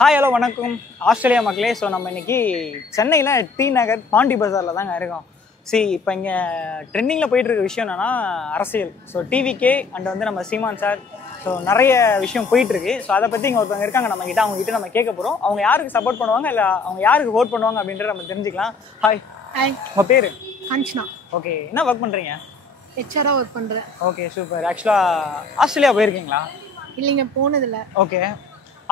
Hi hello வணக்கம் Australia மக்களே. So நம்ம இன்னைக்கு சென்னையில் டி நகர் பாண்டி பஜாரில் தாங்க இருக்கோம். இப்போ இங்கே ட்ரெண்டிங்கில் போயிட்டு இருக்க விஷயம் என்னன்னா அரசியல். ஸோ டிவிகே அண்ட் வந்து நம்ம சீமான் சார், ஸோ நிறைய விஷயம் போயிட்டு இருக்கு. ஸோ அதை பற்றி இங்கே ஒருத்தவங்க இருக்காங்க நம்ம கிட்ட, அவங்க கிட்ட நம்ம கேட்க போகிறோம். அவங்க யாருக்கு சப்போர்ட் பண்ணுவாங்க, இல்லை அவங்க யாருக்கு ஓட் பண்ணுவாங்க அப்படின்றத நம்ம தெரிஞ்சுக்கலாம். ஹாய், உங்கள் பேர்? அஞ்சனா. ஓகே, என்ன ஒர்க் பண்ணுறீங்க? ஹெச்ஆரா ஒர்க் பண்ணுறேன். Okay, super. ஆக்சுவலாக ஆஸ்திரேலியா போயிருக்கீங்களா? இல்லைங்க, போனதில்லை. ஓகே,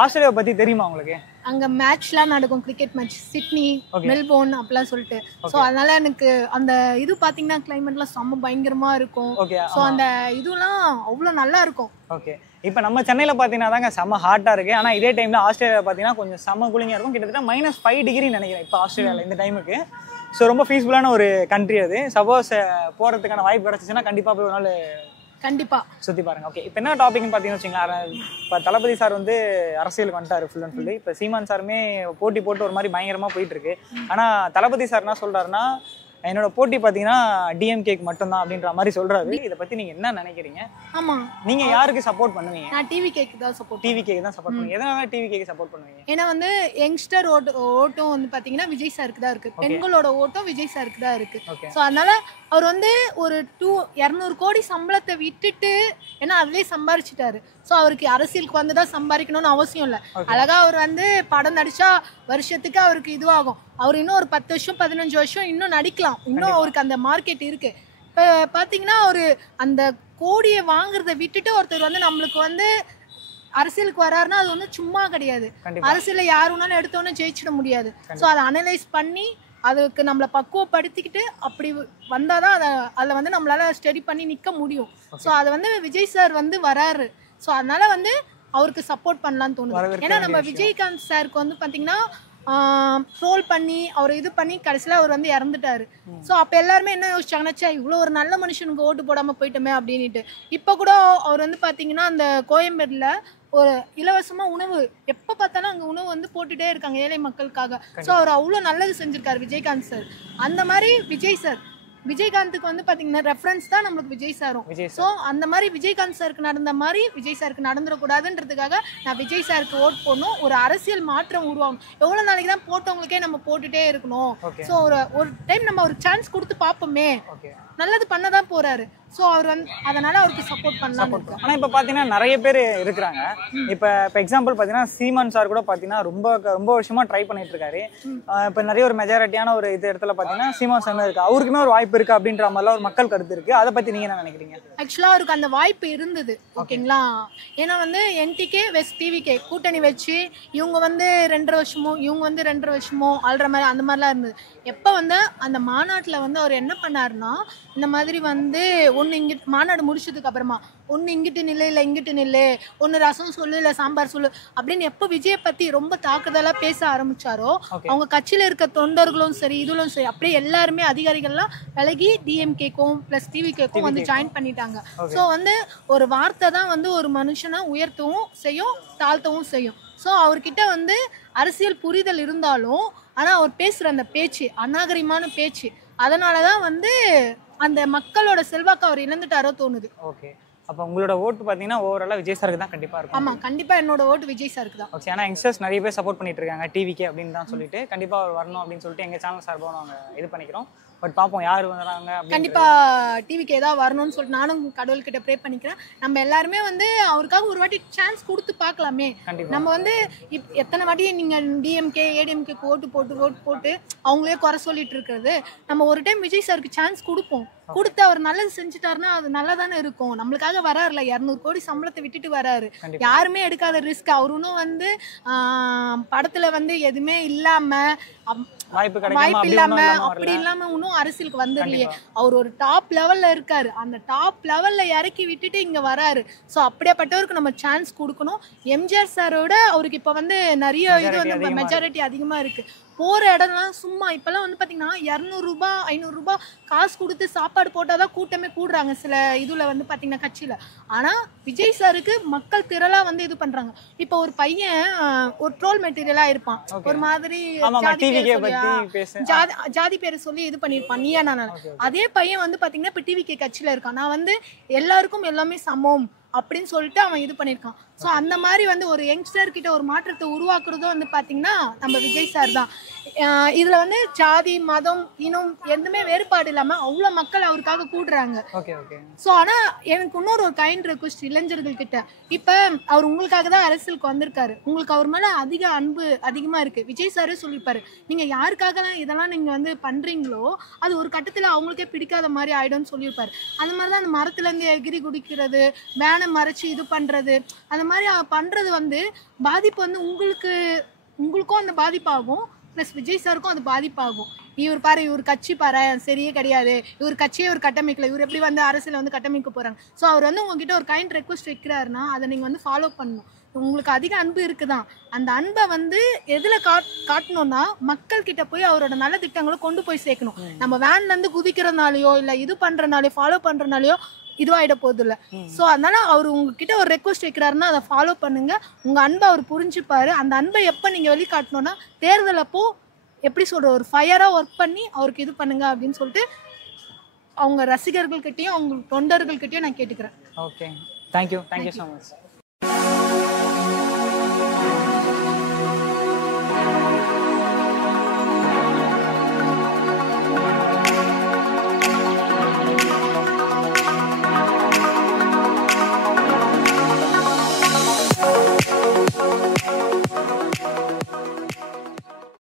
ஆஸ்திரேலியாவை பற்றி தெரியுமா உங்களுக்கு? அங்கே மேட்ச்லாம் நடக்கும், கிரிக்கெட் மேட்ச், சிட்னி, மெல்போர்ன் அப்படிலாம் சொல்லிட்டு. ஸோ அதனால எனக்கு அந்த இது பார்த்தீங்கன்னா கிளைமேட்லாம் செம்ம பயங்கரமாக இருக்கும். ஓகே, ஸோ அந்த இதுலாம் அவ்வளோ நல்லா இருக்கும். ஓகே, இப்போ நம்ம சென்னையில் பார்த்தீங்கன்னா தாங்க செம்ம ஹாட்டாக இருக்குது. ஆனால் இதே டைமில் ஆஸ்திரேலியா பார்த்தீங்கன்னா கொஞ்சம் செம்ம கூலிங்காக இருக்கும். கிட்டத்தட்ட -5 டிகிரி நினைக்கிறேன் இப்போ ஆஸ்திரேலியாவில் இந்த டைமுக்கு. ஸோ ரொம்ப பீஸ்ஃபுல்லான ஒரு கண்ட்ரி அது. சப்போஸ் போகிறதுக்கான வாய்ப்பு கிடச்சிச்சுன்னா கண்டிப்பாக போய் ஒரு நாள் கண்டிப்பா சுற்றி பாருங்க. ஓகே, இப்போ என்ன டாபிக்னு பார்த்தீங்கன்னு வச்சுங்களேன், இப்போ தளபதி சார் வந்து அரசியலுக்கு வந்துட்டாரு ஃபுல் அண்ட் ஃபுல்லி. இப்போ சீமான் சாருமே போட்டி போட்டு ஒரு மாதிரி பயங்கரமாக போயிட்டு இருக்கு. ஆனால் தளபதி சார் என்ன சொல்றாருன்னா, என்னோட போட்டி பார்த்தீங்கன்னா டிஎம்கேக்கு மட்டும்தான் அப்படின்ற மாதிரி சொல்றாரு. இதை பற்றி நீங்கள் என்ன நினைக்கிறீங்க? ஆமாம், நீங்கள் யாருக்கு சப்போர்ட் பண்ணுவீங்க? நான் டிவிகேக்கு தான் சப்போர்ட். டிவிகேக்கு தான் சப்போர்ட் பண்ணுவீங்க. எதனால டிவிகேக்கு சப்போர்ட் பண்ணுவீங்க? ஏன்னா வந்து யங்ஸ்டர் ஓட்டும் வந்து பார்த்தீங்கன்னா விஜய் சாருக்கு தான் இருக்கு. பெண்களோட ஓட்டும் விஜய் சாருக்கு தான் இருக்கு. ஸோ அதனால அவர் வந்து ஒரு 200 கோடி சம்பளத்தை விட்டுட்டு, ஏன்னா அதுலேயே சம்பாரிச்சிட்டாரு. ஸோ அவருக்கு அரசியலுக்கு வந்து தான் சம்பாதிக்கணும்னு அவசியம் இல்லை. அழகா அவர் வந்து படம் நடிச்சா வருஷத்துக்கு அவருக்கு இதுவாகும். அவர் இன்னும் ஒரு 10 வருஷம் 15 வருஷம் இன்னும் நடிக்கலாம். இன்னும் அவருக்கு அந்த மார்க்கெட் இருக்கு. இப்போ பார்த்தீங்கன்னா ஒரு அந்த கோடியை வாங்குறத விட்டுட்டு ஒருத்தர் வந்து நம்மளுக்கு வந்து அரசியலுக்கு வராருன்னா அது வந்து சும்மா கிடையாது. அரசியல யார் வேணாலும் எடுத்தோன்னே ஜெயிச்சிட முடியாது. ஸோ அதை அனலைஸ் பண்ணி அதுக்கு நம்மளை பக்குவப்படுத்திக்கிட்டு அப்படி வந்தாதான் அதில் வந்து நம்மளால ஸ்டடி பண்ணி நிற்க முடியும். ஸோ அதை வந்து விஜய் சார் வந்து வராரு. ஸோ அதனால வந்து அவருக்கு சப்போர்ட் பண்ணலான்னு தோணுது. ஏன்னா நம்ம விஜயகாந்த் சாருக்கு வந்து பார்த்தீங்கன்னா ட்ரோல் பண்ணி அவர் இது பண்ணி கடைசியில் அவர் வந்து இறந்துட்டாரு. ஸோ அப்போ எல்லாருமே என்ன யோசிச்சாங்கன்னாச்சா, இவ்வளோ ஒரு நல்ல மனுஷனுக்கு ஓட்டு போடாமல் போயிட்டோமே அப்படின்ட்டு. இப்போ கூட அவர் வந்து பார்த்தீங்கன்னா அந்த கோயம்பேடில் ஒரு இலவசமாக உணவு எப்போ பார்த்தாலும் அங்கே உணவு வந்து போட்டுகிட்டே இருக்காங்க ஏழை மக்களுக்காக. ஸோ அவர் அவ்வளோ நல்லது செஞ்சுருக்காரு விஜயகாந்த் சார். அந்த மாதிரி விஜய் சார், விஜயகாந்துக்கு வந்து பாத்தீங்கன்னா ரெஃபரன்ஸ் தான் நம்மளுக்கு விஜய் சாரும். ஸோ அந்த மாதிரி விஜயகாந்த் சாருக்கு நடந்த மாதிரி விஜய் சாருக்கு நடந்துடக்கூடாதுன்றதுக்காக நான் விஜய் சாருக்கு ஓட் போடணும். ஒரு அரசியல் மாற்றம் உருவாகணும். எவ்வளோ நாளைக்கு தான் போட்டவங்களுக்கே நம்ம போட்டுட்டே இருக்கணும். ஸோ ஒரு டைம் நம்ம ஒரு சான்ஸ் கொடுத்து பார்ப்போமே, நல்லது பண்ணதான் போறாரு. ஸோ அவர் வந்து அதனால அவருக்கு சப்போர்ட் பண்ணலாம். ஆனால் இப்போ பார்த்தீங்கன்னா நிறைய பேர் இருக்கிறாங்க. இப்போ எக்ஸாம்பிள் பார்த்தீங்கன்னா சீமான் சார் கூட பார்த்தீங்கன்னா ரொம்ப வருஷமா ட்ரை பண்ணிட்டு இருக்காரு. இப்போ நிறைய ஒரு மெஜாரிட்டியான ஒரு இது இடத்துல பார்த்தீங்கன்னா சீமான் சார் இருக்கு, அவருக்குமே ஒரு வாய்ப்பு இருக்கு அப்படின்ற மாதிரிலாம் ஒரு மக்கள் கருத்து இருக்கு. அதை பத்தி நீங்க என்ன நினைக்கிறீங்க? ஆக்சுவலா அவருக்கு அந்த வாய்ப்பு இருந்தது, ஓகேங்களா. ஏன்னா வந்து என்டிகே வெஸ்ட் டிவிகே கூட்டணி வச்சு இவங்க வந்து 2.5 வருஷமோ இவங்க வந்து 2.5 வருஷமோ ஆள்ற மாதிரி அந்த மாதிரிலாம் இருந்தது. எப்போ வந்து அந்த மாநாட்டில் வந்து அவர் என்ன பண்ணாருன்னா, இந்த மாதிரி வந்து ஒன்று இங்கிட்டு மாநாடு முடிச்சதுக்கு அப்புறமா ஒன்று இங்கிட்டு நில்லு இல்லை இங்கிட்டு நில்லு, ஒன்று ரசம் சொல்லு இல்லை சாம்பார் சொல்லு அப்படின்னு எப்போ விஜயை பற்றி ரொம்ப தாக்குதலாக பேச ஆரம்பிச்சாரோ, அவங்க கட்சியில் இருக்க தொண்டர்களும் சரி இதுலும் சரி அப்படியே எல்லாருமே அதிகாரிகள்லாம் விலகி டிஎம்கேக்கும் ப்ளஸ் டிவிகேக்கும் வந்து ஜாயின் பண்ணிட்டாங்க. ஸோ வந்து ஒரு வார்த்தை தான் வந்து ஒரு மனுஷனை உயர்த்தவும் செய்யும் தாழ்த்தவும் செய்யும். ஸோ அவர்கிட்ட வந்து அரசியல் புரிதல் இருந்தாலும் ஆனால் அவர் பேசுகிற அந்த பேச்சு அநாகரிகமான பேச்சு, அதனால தான் வந்து அந்த மக்களோட செல்வாக்கு அவர் இழந்துட்டாரோ தோணுது. ஓகே, அப்போ உங்களோட ஓட்டு பார்த்தீங்கன்னா ஓவராலாக விஜய் சாருக்கு தான் கண்டிப்பாக இருக்கும். ஆமாம், கண்டிப்பாக என்னோட ஓட்டு விஜய் சாருக்கு தான். ஓகே, ஆனால் யங்ஸ்டர்ஸ் நிறைய பேர் சப்போர்ட் பண்ணிட்டு இருக்காங்க டிவிகே அப்படின்னு தான் சொல்லிட்டு, கண்டிப்பாக அவர் வரணும் அப்படின்னு சொல்லிட்டு எங்கள் சேனல் சார்பாக நாங்கள் இது பண்ணிக்கிறோம். பட் பார்ப்போம் யார் வராங்க. கண்டிப்பா டிவிக்கு ஏதாவது வரணும்னு சொல்லிட்டு நானும் கடவுள்கிட்ட ப்ரே பண்ணிக்கிறேன். நம்ம எல்லாருமே வந்து அவருக்காக ஒரு வாட்டி சான்ஸ் கொடுத்து பார்க்கலாமே. நம்ம வந்து எத்தனை வாட்டி நீங்கள் டிஎம்கே ஏடிஎம்கே ஓட்டு போட்டு அவங்களே குறை சொல்லிட்டு இருக்கிறது, நம்ம ஒரு டைம் விஜய் சாருக்கு சான்ஸ் கொடுப்போம். கொடுத்து அவர் நல்லது செஞ்சுட்டாருன்னா அது நல்லா தானே இருக்கும். நம்மளுக்காக வராருல, 200 கோடி சம்பளத்தை விட்டுட்டு வராரு. யாருமே எடுக்காத ரிஸ்க். அவருன்னும் வந்து படத்துல வந்து எதுவுமே இல்லாம வாய்ப்பு இல்லாம அப்படி இல்லாம இன்னும் அரசியலுக்கு வந்துடலையே. அவர் ஒரு டாப் லெவல்ல இருக்காரு. அந்த டாப் லெவல்ல இறக்கி விட்டுட்டு இங்க வராரு. ஸோ அப்படியேப்பட்டவருக்கு நம்ம சான்ஸ் கொடுக்கணும். எம்ஜிஆர் சாரோட அவருக்கு இப்ப வந்து நிறைய இது வந்து மெஜாரிட்டி அதிகமா இருக்கு. போற இடம்லாம் சும்மா இப்பெல்லாம் வந்து பாத்தீங்கன்னா 200 ரூபாய் 500 ரூபாய் காசு கொடுத்து சாப்பாடு போட்டாதான் கூட்டமே கூடுறாங்க சில இதுல வந்து பாத்தீங்கன்னா கட்சியில. ஆனா விஜய் சாருக்கு மக்கள் திரளா வந்து இது பண்றாங்க. இப்ப ஒரு பையன் ஒரு ட்ரோல் மெட்டீரியலா இருப்பான், ஒரு மாதிரி ஜாதி பேரை சொல்லி இது பண்ணிருப்பான், நீயா நான். அதே பையன் வந்து பாத்தீங்கன்னா இப்ப டிவிகே கட்சியில இருக்கான். நான் வந்து எல்லாருக்கும் எல்லாமே சமம் அப்படின்னு சொல்லிட்டு அவன் இது பண்ணியிருக்கான். ஸோ அந்த மாதிரி வந்து ஒரு யங்ஸ்டர் கிட்ட ஒரு மாற்றத்தை உருவாக்குறதும் வந்து பார்த்தீங்கன்னா நம்ம விஜய் சார் தான். இதில் வந்து ஜாதி மதம் இனம் எதுவுமே வேறுபாடு இல்லாமல் அவ்வளோ மக்கள் அவருக்காக கூடுறாங்க. ஸோ ஆனால் எனக்கு இன்னொரு ஒரு கைண்ட் ரெக்வஸ்ட் இளைஞர்கள் கிட்ட, இப்போ அவர் உங்களுக்காக தான் அரசியலுக்கு வந்திருக்காரு, உங்களுக்கு அவர் மேலே அதிக அன்பு அதிகமாக இருக்குது. விஜய் சாரே சொல்லியிருப்பாரு, நீங்கள் யாருக்காகலாம் இதெல்லாம் நீங்கள் வந்து பண்ணுறீங்களோ அது ஒரு கட்டத்தில் அவங்களுக்கே பிடிக்காத மாதிரி ஆகிடும்னு சொல்லியிருப்பாரு. அந்த மாதிரி தான் அந்த மரத்துலேருந்து எகிரி குடிக்கிறது, வேனை மறைச்சி இது பண்ணுறது, அந்த மாதிரி பண்ணுறது வந்து பாதிப்பு வந்து உங்களுக்கும் அந்த பாதிப்பாகும், ப்ளஸ் விஜய் சாருக்கும் அது பாதிப்பாகும். இவர் பாரு, இவர் கட்சி பாரு சரியே கிடையாது, இவர் கட்சியே இவர் கட்டமைக்கல, இவர் எப்படி வந்து அரசியல் வந்து கட்டமைக்க போகிறாங்க. ஸோ அவர் வந்து உங்ககிட்ட ஒரு கைண்ட் ரெக்வஸ்ட் வைக்கிறாருன்னா அதை நீங்கள் வந்து ஃபாலோ பண்ணணும். உங்களுக்கு அதிக அன்பு இருக்குதான், அந்த அன்பை வந்து எதில் காட்டணும்னா மக்கள் கிட்ட போய் அவரோட நல்ல திட்டங்களை கொண்டு போய் சேர்க்கணும். நம்ம வேன்லேருந்து குதிக்கிறதுனாலையோ இல்லை இது பண்ணுறனாலையோ ஃபாலோ பண்ணுறனாலையோ இதுவாகிட போகுது இல்லை. ஸோ அதனால அவர் உங்ககிட்ட ஒரு ரெக்வஸ்ட் வைக்கிறாருன்னா அதை ஃபாலோ பண்ணுங்க. உங்கள் அன்பை அவர் புரிஞ்சுப்பாரு. அந்த அன்பை எப்போ நீங்கள் வெளிக்காட்டணும்னா தேர்தல் அப்போ எப்படி சொல்கிற ஒரு ஃபயராக ஒர்க் பண்ணி அவருக்கு இது பண்ணுங்க அப்படின்னு சொல்லிட்டு அவங்க ரசிகர்கள்கிட்டையும் அவங்க தொண்டர்கள்கிட்டையும் நான் கேட்டுக்கிறேன். Okay, thank you so much.